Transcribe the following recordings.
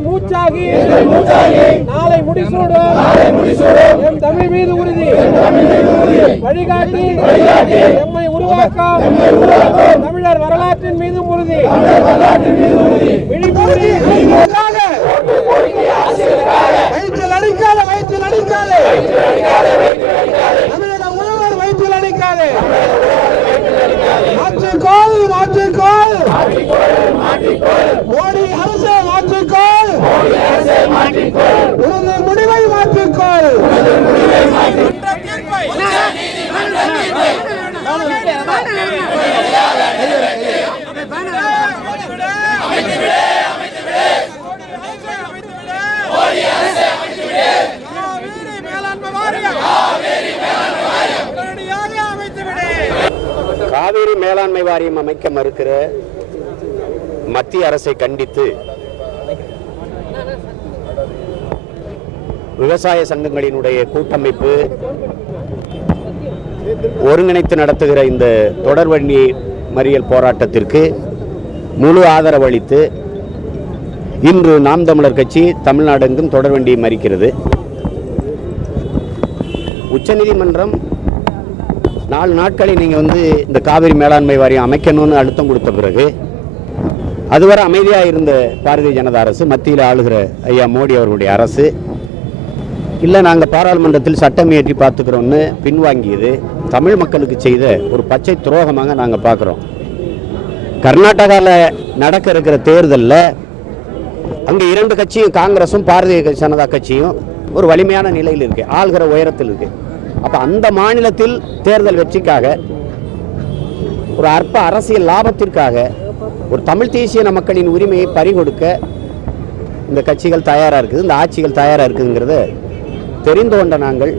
எங்கள் மூச்சாகி நாளை முடிசூடும் எம் தமிழ் மீது உறுதி வழிகாட்டி எம்மை உருவாக்கம் தமிழர் வரலாற்றின் மீதும் உறுதி விழிப்புணர்வு வயிற்றில் அடிக்காத தமிழகம் முழுவதும் வயிற்றில் அடிக்காது மாற்றிக்கோள் மோடி அரசை மாற்றிக்கோள் உனது முடிவை மாற்றிக்கோள் காவிரி மேலாண்மை வாரியம் அமைக்க மறுக்கிற மத்திய அரசை கண்டித்து விவசாய சங்கங்களினுடைய கூட்டமைப்பு ஒருங்கிணைத்து நடத்துகிற இந்த தொடர்வண்டி மறியல் போராட்டத்திற்கு முழு ஆதரவு அளித்து இன்று நாம் தமிழர் கட்சி தமிழ்நாடெங்கும் தொடர்வண்டியை மறிக்கிறது. உச்சநீதிமன்றம் 4 நாட்களில் நீங்கள் இந்த காவிரி மேலாண்மை வாரியம் அமைக்கணும்னு அழுத்தம் கொடுத்த பிறகு அதுவரை அமைதியாக இருந்த பாரதிய ஜனதா அரசு, மத்தியில் ஆளுகிற ஐயா மோடி அவர்களுடைய அரசு, இல்லை நாங்கள் பாராளுமன்றத்தில் சட்டம் இயற்றி பார்த்துக்கிறோன்னு பின்வாங்கியது தமிழ் மக்களுக்கு செய்த ஒரு பச்சை துரோகமாக நாங்கள் பார்க்குறோம். கர்நாடகாவில் நடக்க இருக்கிற தேர்தலில் அங்கே 2 கட்சியும், காங்கிரஸும் பாரதிய ஜனதா கட்சியும் ஒரு வலிமையான நிலையில் இருக்குது, ஆளுகிற உயரத்தில் இருக்குது. அப்போ அந்த மாநிலத்தில் தேர்தல் வெற்றிக்காக, ஒரு அற்ப அரசியல் லாபத்திற்காக, ஒரு தமிழ் தேசிய மக்களின் உரிமையை பறிகொடுக்க இந்த கட்சிகள் தயாராக இருக்குது, இந்த ஆட்சிகள் தயாராக இருக்குதுங்கிறத தெரிந்து கொண்ட நாங்கள்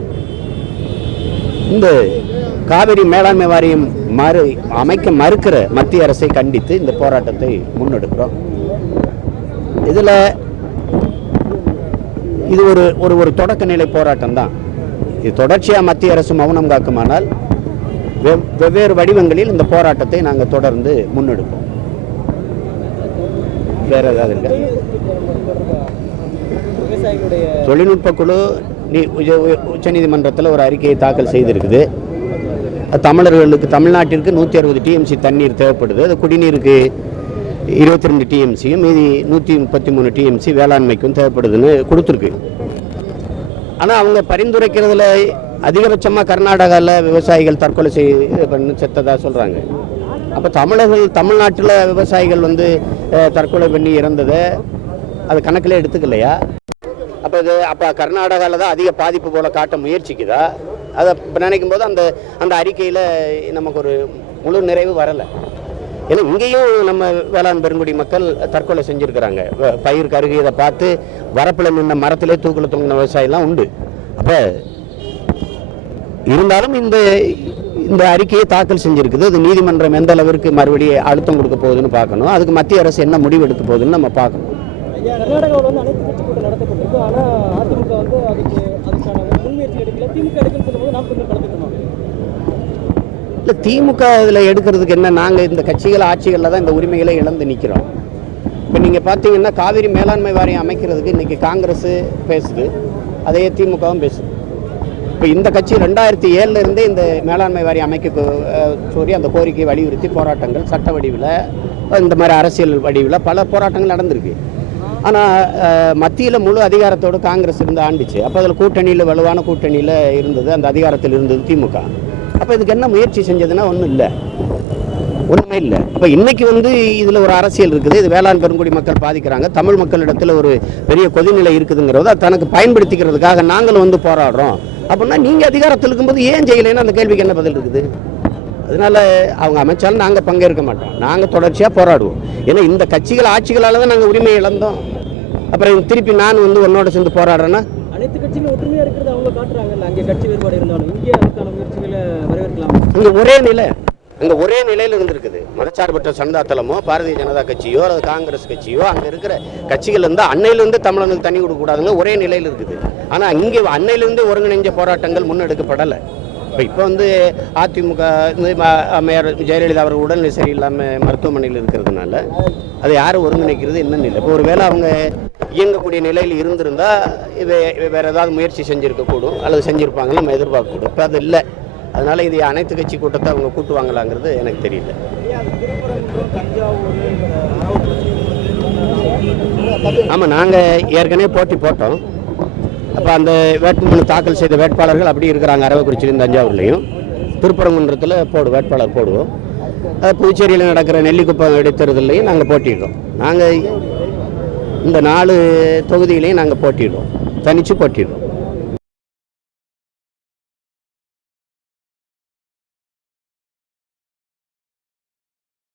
இந்த காவிரி மேலாண்மை வாரியம் அமைக்க மறுக்கிற மத்திய அரசை கண்டித்து இந்த போராட்டத்தை முன்னெடுக்கிறோம். இதில் இது ஒரு தொடக்க நிலை போராட்டம் தான். இது தொடர்ச்சியாக மத்திய அரசு மௌனம் காக்குமானால் வெவ்வேறு வடிவங்களில் இந்த போராட்டத்தை நாங்கள் தொடர்ந்து முன்னெடுப்போம். வேற ஏதாவது இருக்கா? தொழில்நுட்ப குழு உச்சநீதிமன்றத்தில் ஒரு அறிக்கையை தாக்கல் செய்திருக்குது. தமிழர்களுக்கு, தமிழ்நாட்டிற்கு 160 டிஎம்சி தண்ணீர் தேவைப்படுது. அது குடிநீருக்கு 22 டிஎம்சியும் மீதி 133 டிஎம்சி வேளாண்மைக்கும் தேவைப்படுதுன்னு கொடுத்துருக்கு. ஆனால் அவங்க பரிந்துரைக்கிறதுல அதிகபட்சமாக கர்நாடகாவில் விவசாயிகள் தற்கொலை பண்ணி செத்ததாக சொல்கிறாங்க. அப்போ தமிழ்நாட்டில் விவசாயிகள் தற்கொலை பண்ணி இறந்ததை அது கணக்கில் எடுத்துக்கலையா? அப்போ கர்நாடகாவில் தான் அதிக பாதிப்பு போல் காட்ட முயற்சிக்குதா? அதை நினைக்கும் போது அந்த அறிக்கையில் நமக்கு ஒரு முழு நிறைவு வரலை. ஏன்னா இங்கேயும் நம்ம வேளாண் பெருங்குடி மக்கள் தற்கொலை செஞ்சுருக்கிறாங்க. பயிர் கருகியதை பார்த்து வரப்பில் நின்ன மரத்திலே தூக்கில் தொங்கின விவசாயம்லாம் உண்டு. அப்போ இருந்தாலும் இந்த அறிக்கையை தாக்கல் செஞ்சுருக்குது. அது நீதிமன்றம் எந்த அளவிற்கு மறுபடியும் அழுத்தம் கொடுக்க போகுதுன்னு பார்க்கணும். அதுக்கு மத்திய அரசு என்ன முடிவு எடுக்க போகுதுன்னு நம்ம பார்க்கணும். கர்நாடகாவில் அனைத்து கட்சி கூட்டம் நடத்தப்பட்டிருக்கு. ஆனால் அதிமுக அதுக்கான முன்முயற்சி எடுக்கல. திமுக எடுக்கன்னு சொல்லும்போது நாம் கொஞ்சம் கலந்துக்கணும். இல்லை, திமுக இதில் எடுக்கிறதுக்கு என்ன? நாங்கள் இந்த கட்சிகள் ஆட்சிகளில் தான் இந்த உரிமைகளை இழந்து நிற்கிறோம். இப்போ நீங்கள் பார்த்தீங்கன்னா காவிரி மேலாண்மை வாரியம் அமைக்கிறதுக்கு இன்றைக்கி காங்கிரஸ் பேசுது, அதே திமுகவும் பேசுது. இப்போ இந்த கட்சி 2007 இருந்தே இந்த மேலாண்மை வாரியம் அமைக்க சொல்லி அந்த கோரிக்கையை வலியுறுத்தி போராட்டங்கள், சட்ட வடிவில், இந்த மாதிரி அரசியல் வடிவில் பல போராட்டங்கள் நடந்திருக்கு. ஆனால் மத்தியில் முழு அதிகாரத்தோடு காங்கிரஸ் இருந்து ஆண்டுச்சு. அப்போ அதில் கூட்டணியில், வலுவான கூட்டணியில் இருந்தது, அந்த அதிகாரத்தில் இருந்தது திமுக. அப்போ இதுக்கு என்ன முயற்சி செஞ்சதுன்னா ஒன்றும் இல்லை, ஒன்றுமே இல்லை. இப்போ இன்றைக்கி இதில் ஒரு அரசியல் இருக்குது. இது வேளாண் பெருங்குடி மக்கள் பாதிக்கிறாங்க, தமிழ் மக்களிடத்தில் ஒரு பெரிய கொதிநிலை இருக்குதுங்கிறத தனக்கு பயன்படுத்திக்கிறதுக்காக நாங்கள் போராடுறோம் அப்படின்னா, நீங்கள் அதிகாரத்தில் இருக்கும்போது ஏன் செய்யலைன்னா அந்த கேள்விக்கு என்ன பதில் இருக்குது? அதனால் அவங்க அமைச்சாலும் நாங்கள் பங்கேற்க மாட்டோம். நாங்கள் தொடர்ச்சியாக போராடுவோம். ஏன்னா இந்த கட்சிகள் ஆட்சிகளால் தான் நாங்கள் உரிமையை இழந்தோம். அப்புறம் திருப்பி நான் உன்னோட சேர்ந்து போராடுறேன்னா அனைத்து கட்சிகளும் ஒற்றுமையாக இருக்கிறது அவங்க காட்டுறாங்கல்ல. அங்கே கட்சி வேறுபாடு இருந்தாலும் இங்கே அதுக்கான முயற்சிகளை வரவேற்கலாம். அங்கே ஒரே நிலையில் இருந்திருக்குது. மதச்சார்பற்ற ஜனதா தளமோ, பாரதிய ஜனதா கட்சியோ, அல்லது காங்கிரஸ் கட்சியோ, அங்கே இருக்கிற கட்சிகள் அன்னையிலிருந்து தமிழனுக்கு தண்ணி கொடுக்கக்கூடாதுங்க, ஒரே நிலையில் இருக்குது. ஆனால் இங்கே அன்னையிலிருந்து ஒருங்கிணைஞ்ச போராட்டங்கள் முன்னெடுக்கப்படலை. இப்போ அதிமுக மேயர் ஜெயலலிதா அவர்கள் உடல்நிலை சரியில்லாமல் மருத்துவமனையில் இருக்கிறதுனால அதை யாரும் ஒருங்கிணைக்கிறது என்னன்னு இல்லை. இப்போ ஒருவேளை அவங்க இயங்கக்கூடிய நிலையில் இருந்திருந்தால் வேறு ஏதாவது முயற்சி செஞ்சுருக்கக்கூடும் அல்லது செஞ்சுருப்பாங்கன்னு நம்ம எதிர்பார்க்கக்கூடும். இப்போ அது இல்லை. அதனால் இது அனைத்து கட்சி கூட்டத்தை அவங்க கூட்டுவாங்களாங்கிறது எனக்கு தெரியல. ஆமாம், நாங்கள் ஏற்கனவே போட்டி போட்டோம். அப்போ அந்த வேட்புமனு தாக்கல் செய்த வேட்பாளர்கள் அப்படி இருக்கிறாங்க. அரவக்குறிச்சியிலும் தஞ்சாவூர்லேயும் திருப்பரங்குன்றத்தில் வேட்பாளர் போடுவோம். புதுச்சேரியில் நடக்கிற நெல்லிக்குப்பம் இடைத்தேர்தலையும் நாங்கள் போட்டிடுறோம். நாங்கள் இந்த 4 தொகுதியிலையும் நாங்கள் போட்டிடுவோம், தனித்து போட்டிடுவோம்.